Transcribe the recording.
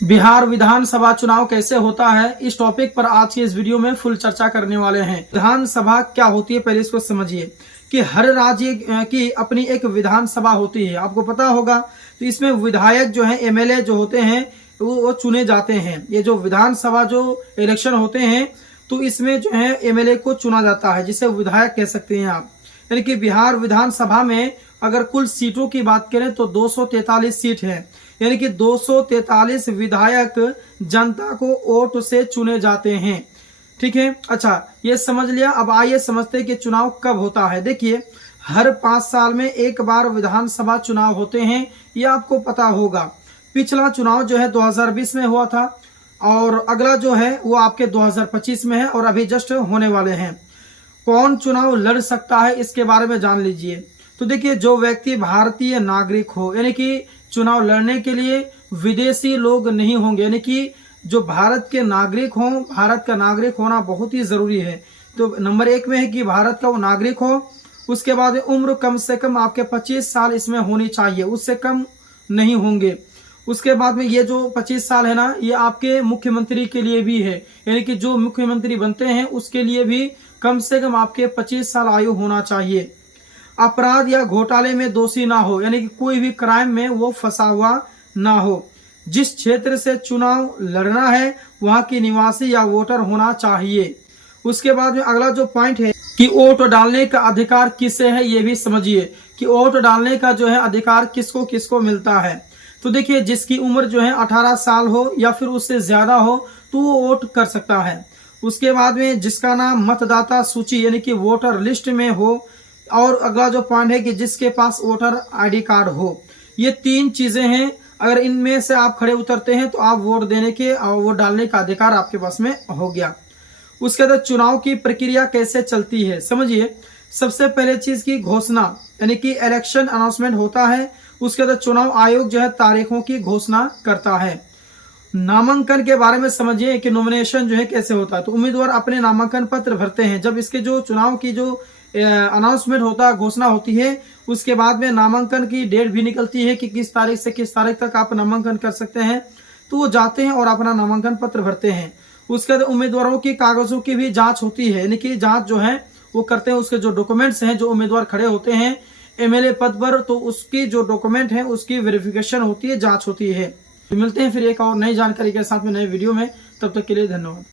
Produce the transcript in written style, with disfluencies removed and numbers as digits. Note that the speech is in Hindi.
बिहार विधानसभा चुनाव कैसे होता है, इस टॉपिक पर आज की इस वीडियो में फुल चर्चा करने वाले हैं। विधानसभा क्या होती है, पहले इसको समझिए कि हर राज्य की अपनी एक विधानसभा होती है, आपको पता होगा। तो इसमें विधायक जो है, एमएलए जो होते हैं वो चुने जाते हैं। ये जो विधानसभा जो इलेक्शन होते हैं तो इसमें जो है एमएलए को चुना जाता है, जिसे विधायक कह सकते हैं आप। यानी कि बिहार विधानसभा में अगर कुल सीटों की बात करें तो 243 सीट है, यानी कि 243 विधायक जनता को वोट से चुने जाते हैं। ठीक है, अच्छा ये समझ लिया। अब आइए समझते हैं कि चुनाव कब होता है। देखिए, हर 5 साल में एक बार विधानसभा चुनाव होते हैं, ये आपको पता होगा। पिछला चुनाव जो है 2020 में हुआ था और अगला जो है वो आपके 2025 में है और अभी जस्ट होने वाले हैं। कौन चुनाव लड़ सकता है इसके बारे में जान लीजिए। तो देखिए, जो व्यक्ति भारतीय नागरिक हो, यानी कि चुनाव लड़ने के लिए विदेशी लोग नहीं होंगे, यानी कि जो भारत के नागरिक हों, भारत का नागरिक होना बहुत ही जरूरी है। तो नंबर 1 में है कि भारत का वो नागरिक हो। उसके बाद उम्र कम से कम आपके 25 साल इसमें होनी चाहिए, उससे कम नहीं होंगे। उसके बाद में ये जो 25 साल है ना, ये आपके मुख्यमंत्री के लिए भी है, यानी कि जो मुख्यमंत्री बनते हैं उसके लिए भी कम से कम आपके 25 साल आयु होना चाहिए। अपराध या घोटाले में दोषी ना हो, यानी कि कोई भी क्राइम में वो फंसा हुआ ना हो। जिस क्षेत्र से चुनाव लड़ना है वहां की निवासी या वोटर होना चाहिए। उसके बाद में अगला जो पॉइंट है कि वोट डालने का अधिकार किसे है, ये भी समझिए कि वोट डालने का जो है अधिकार किसको किसको मिलता है। तो देखिए, जिसकी उम्र जो है 18 साल हो या फिर उससे ज्यादा हो तो वो वोट कर सकता है। उसके बाद में जिसका नाम मतदाता सूची यानी कि वोटर लिस्ट में हो, और अगला जो पॉइंट है कि जिसके पास वोटर आईडी कार्ड हो। ये 3 चीजें हैं, अगर इनमें से आप खड़े उतरते हैं तो आप वोट देने के और वोट डालने का अधिकार आपके पास में हो गया। उसके बाद चुनाव की प्रक्रिया कैसे चलती है, समझिए। सबसे पहले चीज की घोषणा, यानी कि इलेक्शन अनाउंसमेंट होता है। उसके बाद चुनाव आयोग जो है तारीखों की घोषणा करता है। नामांकन के बारे में समझिए कि नॉमिनेशन जो है कैसे होता है। तो उम्मीदवार अपने नामांकन पत्र भरते हैं। जब इसके जो चुनाव की जो अनाउंसमेंट होता है, घोषणा होती है, उसके बाद में नामांकन की डेट भी निकलती है कि किस तारीख से किस तारीख तक आप नामांकन कर सकते हैं। तो वो जाते हैं और अपना नामांकन पत्र भरते हैं। उसके बाद उम्मीदवारों की कागजों की भी जांच होती है, यानी कि जांच जो है वो करते हैं। उसके जो डॉक्यूमेंट्स हैं, जो उम्मीदवार खड़े होते हैं एमएलए पद पर, तो उसकी जो डॉक्यूमेंट है उसकी वेरिफिकेशन होती है, जांच होती है। मिलते हैं फिर एक और नई जानकारी के साथ में नए वीडियो में, तब तक के लिए धन्यवाद।